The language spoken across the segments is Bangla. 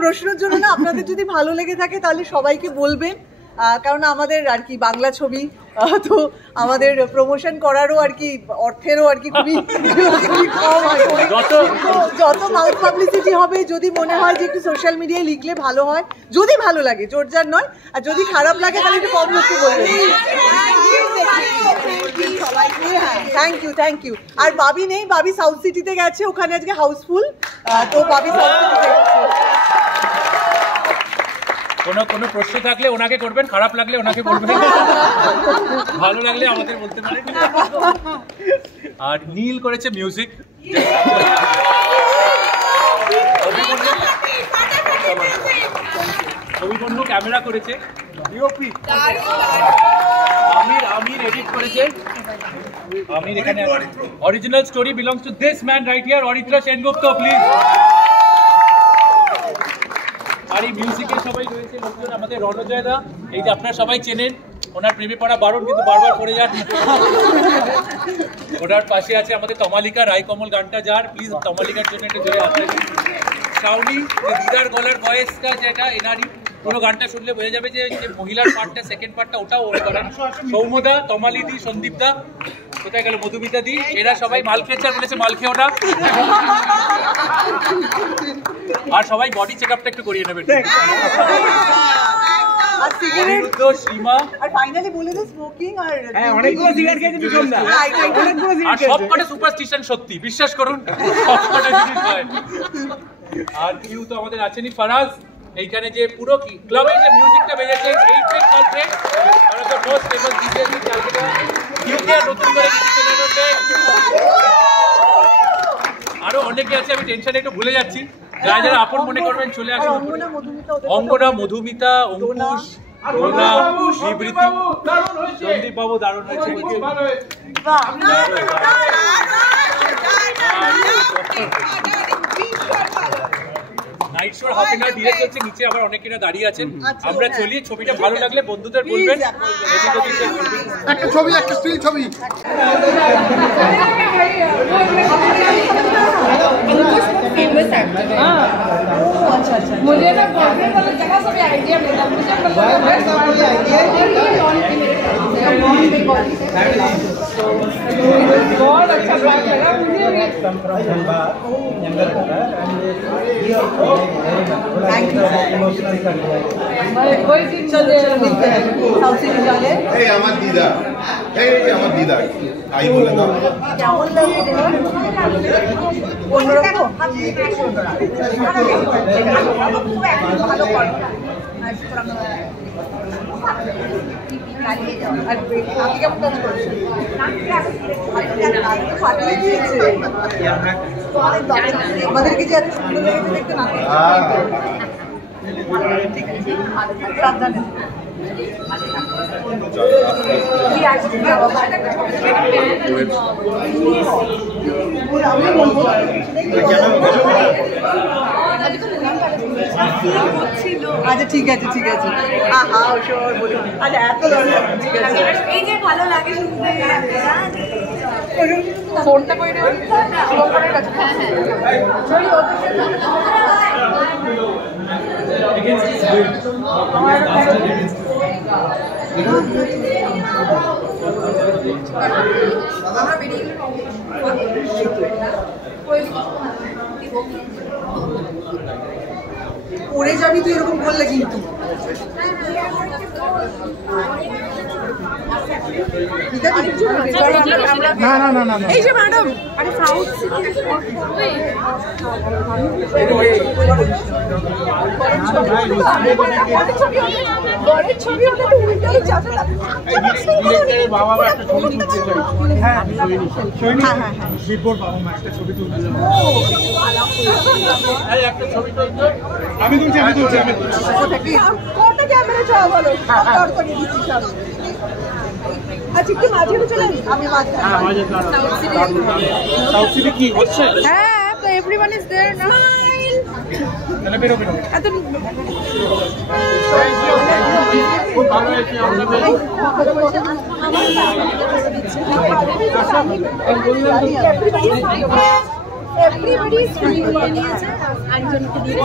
প্রশ্নের জন্য না, আপনাদের যদি ভালো লেগে থাকে তাহলে সবাইকে বলবেন, কারণ আমাদের আর কি বাংলা ছবি, তো আমাদের প্রমোশন করারও আর কি অর্থেরও আর কি খুবই কম হয়। যত মাউথ পাবলিসিটি হবে, যদি মনে হয় যে একটু সোশ্যাল মিডিয়ায় লিখলে ভালো হয়, যদি ভালো লাগে, জোরজার নয়, আর যদি খারাপ লাগে তাহলে একটু কম লিখতে বলবেন। Thank you. আর বাবি নেই, বাবি সাউথ সিটিতে গেছে, ওখানে আজকে হাউসফুল, তো বাবি সাউথ সিটিতে গেছে। কোনো প্রশ্ন থাকলে ওনাকে করবেন, খারাপ লাগলে ওনাকে বলবেন, ভালো লাগলে আমাদের বলতে পারেন। আর নীল করেছে মিউজিক, অভিমন্যু ক্যামেরা করেছে, আমির এডিট করেছে। আমির এখানে original story belongs to this man right here, Aritra Sengupta, please. আর এই মিউজিকে সবাই রয়েছে লোকজন, আমাদের রণজয় দা, এই যে আপনারা সবাই চেনেন, ওনার প্রেমে পড়া বারণ কিন্তু বারবার পড়ে যান। ওনার পাশে আছে আমাদের তমালিকা, রায়কমল গানটা যার, প্লিজ তমালিকার জন্য একটা জোরে আসতে। শাওনি, দিদার গলার ভয়েসটা যেটা এনারই, পুরো গানটা শুনলে বোঝা যাবে যে মহিলার পার্টটা, সেকেন্ড পার্টটা ওটাও ওর করেন। সৌম্যদা, তমালি দি, সন্দীপ দা, কোথায় গেল মধুমিতা দি, এরা সবাই মাল খেয়েছে আর বলেছে মাল খেয়ে ওটা। আর সবাই বডি চেক আপটা একটু করিয়ে নেবেন। আর সিগারেট তো সীমা, আর ফাইনালি বলে দে স্মোকিং, আর অনেকগুলো সিগারেট খেয়েছে বিক্রমদা, আর সবকটা সুপারস্টিশন সত্যি, বিশ্বাস করুন সবকটা জিনিস হয়। আর কেউ তো আমাদের আছেনই, ফারাজ, এইখানে যে পুরো ক্লাবে যে মিউজিকটা বেজেছে, এই ট্রেক কালপ্রেট, আর the most famous DJ the Calcutta, কিউকে নতুন করে কিছু চেনে নেবে। আরো অনেকে আছে, আমি টেনশনে একটু ভুলে যাচ্ছি, যারা যারা আপন মনে করবেন চলে আসুন। অঙ্গনা, মধুমিতা, অঙ্কুশ, রোনা, বিবৃতি, সন্দীপ বাবু দারুণ হয়েছে। নাইট শোর হাফ এন আওয়ার ডিরেক্ট হচ্ছে, নিচে আবার অনেকেরা দাঁড়িয়ে আছেন। আমরা চলি, ছবিটা ভালো লাগলে বন্ধুদের বলবেন, একটা ছবি, একটা স্টিল ছবি। मुझे ना बॉयफ्रेंड वाला जगह से भी आइडिया मिला, मुझे बहुत अच्छा बात लगा मुझे। वही दिन चलो मिलते हैं साउथ सिटी जाने। আমার দিদা, আমার দিদা আই বলে দাও, কেমন লাগে অন্যরকম ভালো করে। আর আপনি কেমন কাজ করছেন? ফাটিয়ে দিয়েছে আমাদেরকে, যে এত সুন্দর লেগেছে দেখতে না, সাবধানে। আচ্ছা ঠিক আছে, ঠিক আছে, আচ্ছা এত ঠিক আছে, এই যে ভালো লাগে শুনতে। ফোনটা করে নেবেন শুভঙ্করের কাছে। পড়ে যাবি তুই এরকম বললে কিন্তু। না না না না, এই যে ম্যাডাম, আরে সাউথ সিটি বড়ের ছবি হলে তো উল্টাই যাবে। বাবা একটা ছবি তুলতে চাই। হ্যাঁ শিবপুর বাবা মা একটা ছবি তুলতে চাই। একটা ছবি তুলতে আমি তুলছি, কোনটা ক্যামেরা চাও বলো, দর করে দিচ্ছি সব। আচ্ছা একটু মাঝে চলে, আমি মাঝে। সাউথ সিটি কি হচ্ছে? হ্যাঁ, তো এভরিওয়ান ইজ देयर না। তাহলে বেরো এত খুব ভালো হয়েছে আপনাদের। এভরিবডি ছবি তুলে নিয়েছে একজনকে দিয়ে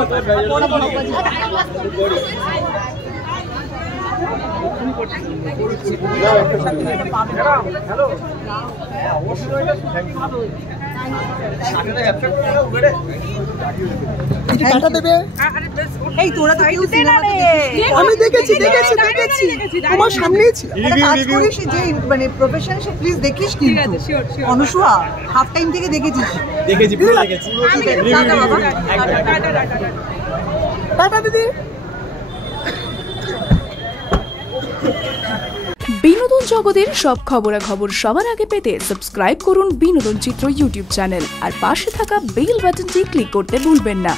টাটা দেবে। এই তোরা তো কেউ সিনেমাতে দেখিস আমি দেখেছি তোমার সামনেই ছিল। একটা কাজ করিস যে মানে প্রফেশন সে প্লিজ দেখিস কিন্তু অনুসুয়া হাফ টাইম থেকে দেখেছিস দেখেছি পুরো দেখেছি টাটা বাবা টাটা দিদি। বিনোদন জগতের সব খবরাখবর সবার আগে পেতে সাবস্ক্রাইব করুন বিনোদন চিত্র ইউটিউব চ্যানেল আর পাশে থাকা বেল বাটনটি ক্লিক করতে ভুলবেন না।